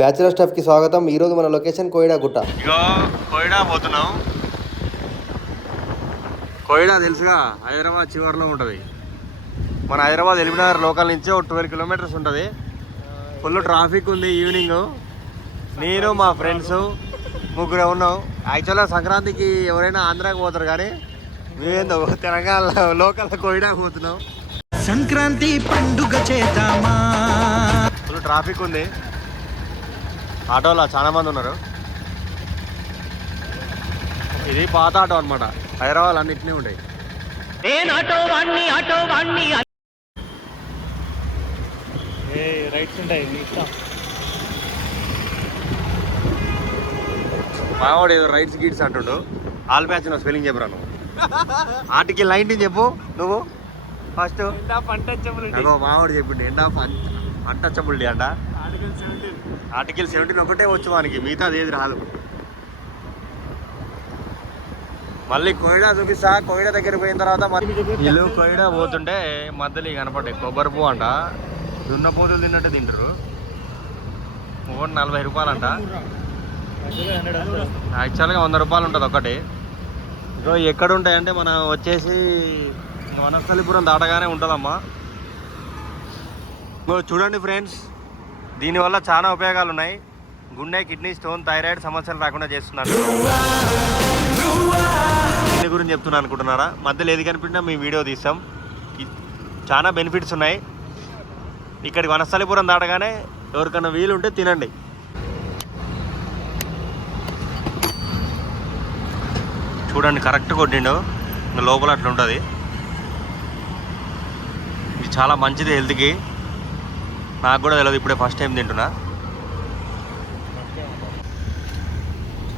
Bachelor స్టాఫ్కి స్వాగతం. ఈరోజు మన లొకేషన్ కోయిడా గుట్ట. ఇగో కోయిడా పోతున్నాం. కోయిడా తెలుసుగా హైదరాబాద్ చివరిలో ఉంటుంది. మన హైదరాబాద్ ఎలిమినగర్ లోకల్ నుంచి ఒక ట్వెల్వ్ కిలోమీటర్స్ ఉంటుంది. ఫుల్ ట్రాఫిక్ ఉంది ఈవినింగ్. నేను మా ఫ్రెండ్స్ ముగ్గురు ఉన్నాం. యాక్చువల్గా సంక్రాంతికి ఎవరైనా ఆంధ్రాకి పోతారు కానీ మేమేందో తెలంగాణ లోకల్ కోయిడా పోతున్నాం. సంక్రాంతి పండుగ చేద్దామా? ఫుల్ ట్రాఫిక్ ఉంది. ఆటోలో చాలా మంది ఉన్నారు. ఇది పాత ఆటో అనమాట హైదరాబాద్ అన్నింటినీ ఉంటాయి. రైట్స్ ఉంటాయి మావాడు ఏదో రైట్స్ గీట్స్ అంటుండు. ఆల్ బ్యాచ్ నా స్పెల్లింగ్ చెప్పరా నువ్వు? ఆర్టికల్ నైన్టీన్ చెప్పు నువ్వు ఫస్ట్. మావాడు చెప్పిండు ఎండ్ ఆఫ్ అన్టచబుల్ అంట. ఆర్టికల్ సెవెంటీన్ ఒకటే వచ్చు మనకి మిగతాది ఏది రాదు. మళ్ళీ కోయిడా చూపిస్తా కోయిడా దగ్గర పోయిన తర్వాత వీళ్ళు కోయిడా పోతుంటే మధ్యలో ఇవి కనపడ్డాయి కొబ్బరి పువ్వు అంట. దున్న పోతులు తిన్నట్టు తింటారు ఒకటి నలభై రూపాయలు అంట యాక్చువల్గా వంద రూపాయలు ఉంటుంది ఒకటి ఇగో ఎక్కడ ఉంటాయంటే మనం వచ్చేసి వనస్థలిపురం దాటగానే ఉంటుందమ్మా. చూడండి ఫ్రెండ్స్ దీనివల్ల చాలా ఉపయోగాలు ఉన్నాయి గుండె కిడ్నీ స్టోన్ థైరాయిడ్ సమస్యలు రాకుండా చేస్తున్నారు. దీని గురించి చెప్తున్నాను అనుకుంటున్నారా? మధ్యలో ఏది కనిపించినా మేము వీడియో తీస్తాం. చాలా బెనిఫిట్స్ ఉన్నాయి. ఇక్కడికి వనస్థలిపురం దాటగానే ఎవరికైనా వీలు ఉంటే తినండి. చూడండి కరెక్ట్ కొట్టిండు. లోపల అట్లా ఉంటుంది ఇది చాలా మంచిది హెల్త్కి. నాకు కూడా తెలియదు ఇప్పుడే ఫస్ట్ టైం తింటున్నా.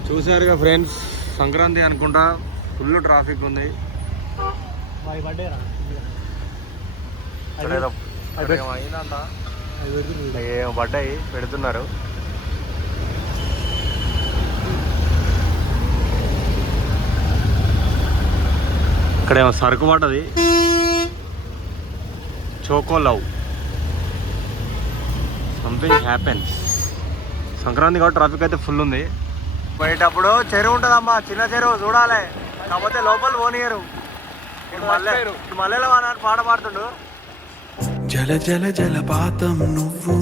చూసారుగా ఫ్రెండ్స్ సంక్రాంతి అనుకుంటా ఫుల్ ట్రాఫిక్ ఉంది. పడ్డాయి పెడుతున్నారు ఇక్కడ ఏమో సరుకు పడ్డది choco love something happens Sankranti కాబట్టి ట్రాఫిక్ అయితే ఫుల్ ఉంది. పోయేటప్పుడు చెరువు ఉంటుందమ్మా చిన్న చెరువు చూడాలి. కాకపోతే లోపల పోనీయరు. మల్లెల వాన పాట పాడుతుండు. జల జల జలపాతం నువ్వు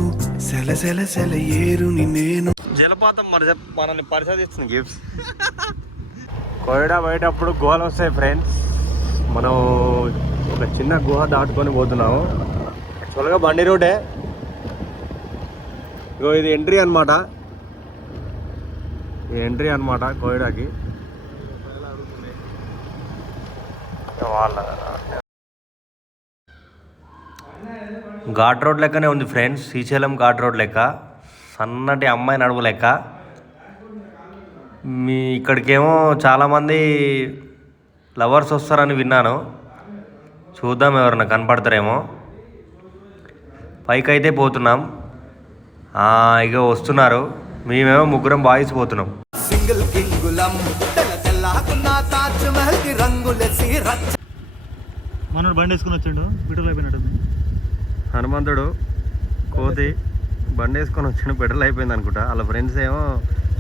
సెల సెల సెల ఏరుని నేను. జలపాతం మన మనల్ని పరిశోధిస్తుంది గిఫ్ట్స్ కోయడా పోయేటప్పుడు గుహలు వస్తాయి ఫ్రెండ్స్ మనం ఒక చిన్న గుహ దాటుకొని పోతున్నాము. యాక్చువల్గా బండి రోడ్డే ఇగో ఇది ఎంట్రీ అనమాట ఎంట్రీ అనమాట కోయిడాకి వాళ్ళ ఘాట్ రోడ్ లెక్కనే ఉంది ఫ్రెండ్స్. శ్రీశైలం ఘాట్ రోడ్ లెక్క. సన్నటి అమ్మాయి నడుము లెక్క. మీ ఇక్కడికేమో చాలామంది లవర్స్ వస్తారని విన్నాను. చూద్దాం ఎవరన్నా కనపడతారేమో. పైకి అయితే పోతున్నాం. ఇక వస్తున్నారు. మేమేమో ముగ్గురం బాయ్స్ పోతున్నాం సింగిల్ కింగులం తెల్ల తెల్లాకున్న తాజ్ మహల్కి రంగులేసి రచ్చ మనోడు బండి వేసుకుని వచ్చిండు. వీడియోలో అయిపోయినట్టుంది. హనుమంతుడు కోతి బండి వేసుకొని వచ్చిన పెట్రోల్ అయిపోయింది అనుకుంటా. వాళ్ళ ఫ్రెండ్స్ ఏమో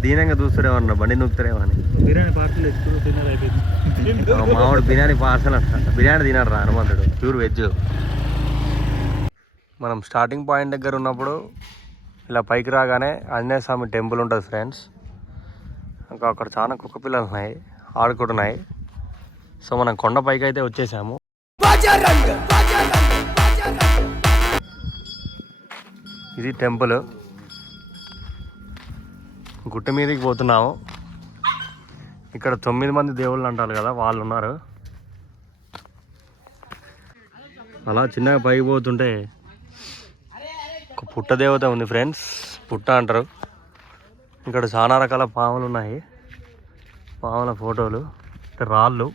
దీనంగా చూస్తారేమన్నా బండి నూపుతారేమో అని. బిర్యానీ పార్సల్ అయిపోయింది. మావాడు బిర్యానీ పార్సల్ అంట. బిర్యానీ తినాడు రా హనుమంతుడు. Pure veg. మనం స్టార్టింగ్ పాయింట్ దగ్గర ఉన్నప్పుడు ఇలా పైకి రాగానే ఆంజనేయ స్వామి టెంపుల్ ఉంటుంది ఫ్రెండ్స్. ఇంకా అక్కడ చాలా కుక్క పిల్లలు ఉన్నాయి ఆడుకుంటున్నాయి. సో మనం కొండ పైకి అయితే వచ్చేసాము. ఇది టెంపుల్. గుట్ట మీదకి పోతున్నాము. ఇక్కడ తొమ్మిది మంది దేవుళ్ళు అంటారు కదా వాళ్ళు ఉన్నారు. అలా చిన్నగా పైకి పోతుంటే ఒక పుట్ట దేవత ఉంది ఫ్రెండ్స్. పుట్ట అంటారు. ఇక్కడ చాలా రకాల పాములు ఉన్నాయి. పాముల ఫోటోలు రాళ్ళు.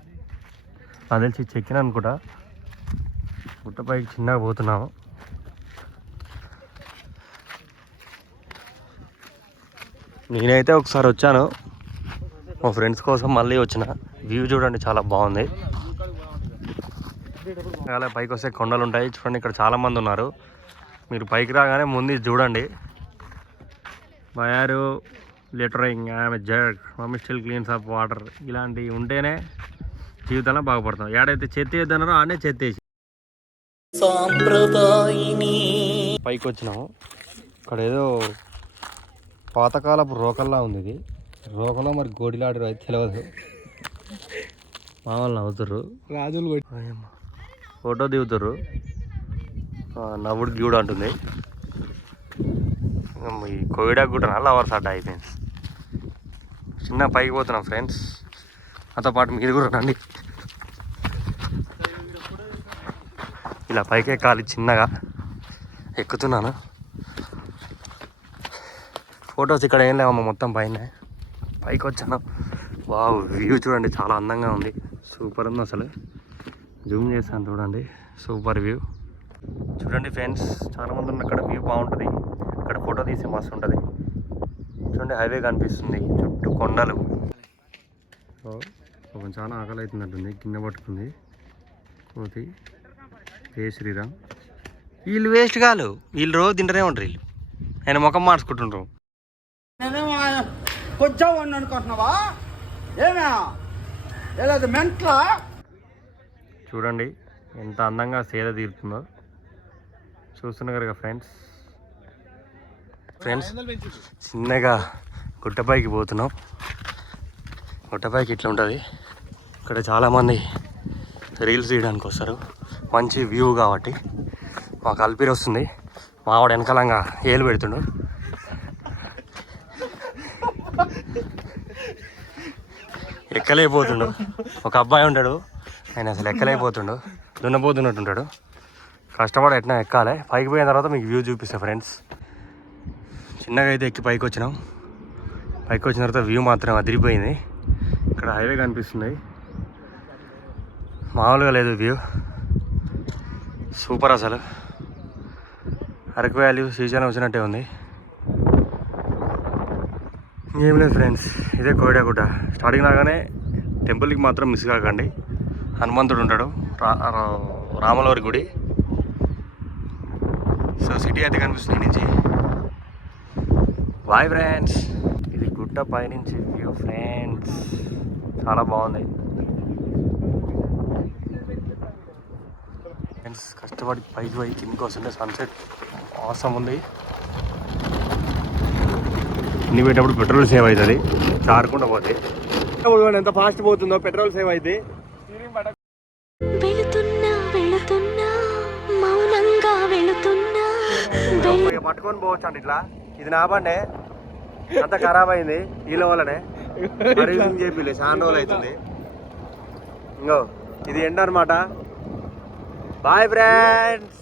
నాకు తెలిసి చెక్కిన అనుకుంటా. పుట్టపైకి చిన్నగా పోతున్నాము. నేనైతే ఒకసారి వచ్చాను. మా ఫ్రెండ్స్ కోసం మళ్ళీ వచ్చిన. వ్యూ చూడండి చాలా బాగుంది. అలా పైకి వస్తే కొండలు ఉంటాయి. చూడండి ఇక్కడ చాలామంది ఉన్నారు. మీరు పైకి రాగానే ముందు చూడండి. బయారు లిటరింగ్ ఆమె jerk mummy still cleans off water ఇలాంటివి ఉంటేనే జీవితంలో బాగుపడతాం. ఏడైతే చెత్త వేద్దన్నారో ఆడనే చెత్త వేసి. పైకి వచ్చినాము. ఇక్కడ ఏదో పాతకాలపు రోకల్లా ఉంది ఇది. రోకల్లో మరి గోడిలాడు అయితే తెలియదు మా వాళ్ళు నవ్వుతారు రాజులు ఫోటో దిగుతారు ఆ, నవ్వుడు గీవుడు అంటుంది. ఈ కోవిడా కూడా అవర్స్ అడ్డ అయిపోయింది. చిన్న పైకి పోతున్నాం ఫ్రెండ్స్. నాతో పాటు మీరు కూడా రండి. ఇలా పైకి ఎక్కాలి చిన్నగా ఎక్కుతున్నాను. ఫొటోస్ ఇక్కడ ఏం లేవమ్మా మొత్తం పైన. పైకి వచ్చాను. వావ్ వ్యూ చూడండి చాలా అందంగా ఉంది. సూపర్ ఉంది అసలు. జూమ్ చేశాను చూడండి. Super view. చూడండి ఫ్రెండ్స్ చాలా మంది ఉన్న అక్కడ వ్యూ బాగుంటుంది. అక్కడ ఫోటో తీసి మస్తు ఉంటుంది. చూడండి హైవే కనిపిస్తుంది. చుట్టూ కొండలు. ఓ, పాపం చాలా ఆకలి అవుతున్నట్టుంది కింద పట్టుకుంది. కోతి. ఏ శ్రీరామ్. వీళ్ళు వేస్ట్ కాదు. వీళ్ళు రోజు తింటూనే ఉంటారు వీళ్ళు. ఆయన ముఖం మార్చుకుంటుండ్రు. కొంచెం అనుకుంటున్నావా? ఏమే? ఏలేదు మెంట్లా? చూడండి ఎంత అందంగా సేద తీరుతుందో. చూస్తున్నారు కదా ఫ్రెండ్స్ ఫ్రెండ్స్ చిన్నగా గుట్టపైకి పోతున్నాం. గుట్టపైకి ఇట్లా ఉంటుంది. ఇక్కడ చాలామంది రీల్స్ తీయడానికి వస్తారు. మంచి వ్యూ కాబట్టి. మాకు అల్పిరి వస్తుంది. మావాడు వెనకాలంగా ఏలు పెడుతుండు. ఎక్కలేకపోతుండు. ఒక అబ్బాయి ఉంటాడు. ఆయన అసలు ఎక్కలేకపోతుండు. దున్నపోతున్నట్టు ఉంటాడు. కష్టపడి ఎట్లా ఎక్కాలి. పైకి పోయిన తర్వాత మీకు వ్యూ చూపిస్తా ఫ్రెండ్స్ చిన్నగా అయితే ఎక్కి పైకి వచ్చినాం. పైకి వచ్చిన తర్వాత వ్యూ మాత్రం అదిరిపోయింది. ఇక్కడ హైవే కనిపిస్తుంది. మామూలుగా లేదు వ్యూ సూపర్ అసలు. అరకు వ్యాలీ శ్రీశైలం వచ్చినట్టే ఉంది. ఏం లేదు ఫ్రెండ్స్ ఇదే కోయిడాగుట్ట స్టార్టింగ్ రాగానే టెంపుల్కి మాత్రం మిస్ కాకండి. హనుమంతుడు ఉంటాడు. రా రా- గుడి. సో సిటీ అయితే కనిపిస్తుంది నుంచి. బాయ్ ఫ్రెండ్స్ ఇది గుట్ట పైనుంచి వ్యూ ఫ్రెండ్స్ చాలా బాగుంది. ఫ్రెండ్స్ కష్టపడి పైకి పోయి కిందకి వస్తుంటే సన్సెట్ అవసరం ఉంది. ఇన్ని పెట్టినప్పుడు పెట్రోల్ సేవ్ అవుతుంది. చారకుండా పోతే. ఎంత ఫాస్ట్ పోతుందో పెట్రోల్ సేవ్ అయితే పట్టుకొని పోవచ్చు అండి ఇట్లా. ఇది నా బండే. అంత ఖరాబ్ అయింది. వీళ్ళ వల్లనే. సర్వీసింగ్ చేపిలే? చాలా రోజులు అవుతుంది. ఇంకో ఇది ఎండ అనమాట బాయ్ ఫ్రెండ్స్